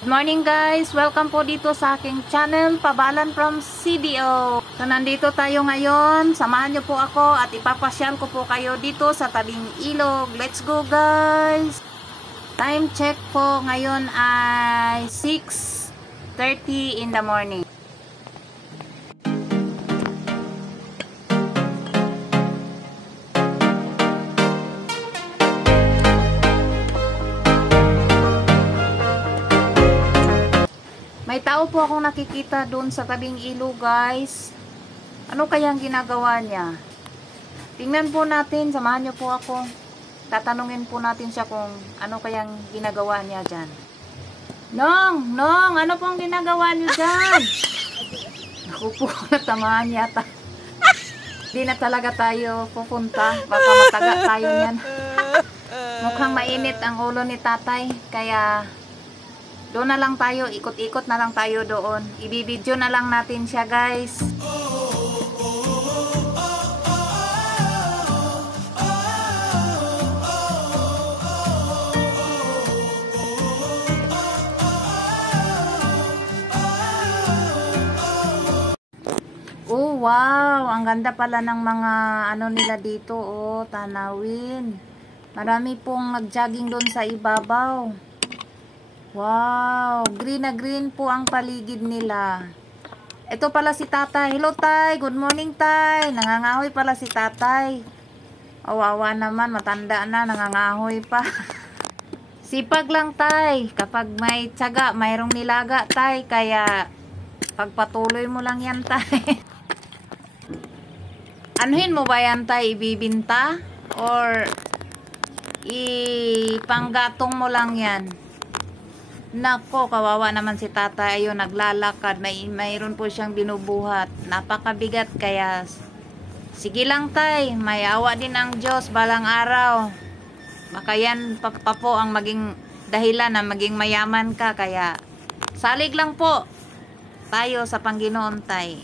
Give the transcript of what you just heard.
Good morning guys! Welcome po dito sa aking channel, Pabalan from CDO. So nandito tayo ngayon, samahan nyo po ako at ipapasyal ko po kayo dito sa tabing ilog. Let's go guys! Time check po ngayon ay 6:30 in the morning. May tao po akong nakikita doon sa tabing ilog guys. Ano kayang ginagawa niya? Tingnan po natin, samahan niyo po ako. Tatanungin po natin siya kung ano kayang ginagawa niya dyan. Nong, ano pong ginagawa niyo dyan? Naku po, natamaan yata. Hindi na talaga tayo pupunta. Baka mataga tayo niyan. Mukhang mainit ang ulo ni tatay. Kaya doon na lang tayo, ikot-ikot na lang tayo doon. I-video na lang natin siya guys. Oh wow, ang ganda pala ng mga ano nila dito. Oh, tanawin. Marami pong nag-jogging doon sa ibabaw. Wow, green na green po ang paligid nila. Ito pala si tatay. Hello tay, good morning tay. Nangangahoy pala si tatay. Awawa naman, matanda na, nangangahoy pa. Sipag lang tay. Kapag may tiyaga, mayroong nilaga tay. Kaya pagpatuloy mo lang yan tay. Anuhin mo ba yan tay? Ibibinta? Or ipanggatong mo lang yan? Nako, kawawa naman si tatay. Ayun, naglalakad. Mayroon po siyang binubuhat. Napakabigat kaya sige lang tay. May awa din ang Diyos balang araw. Baka yan pa po ang maging dahilan na maging mayaman ka. Kaya salig lang po tayo sa Panginoon tay.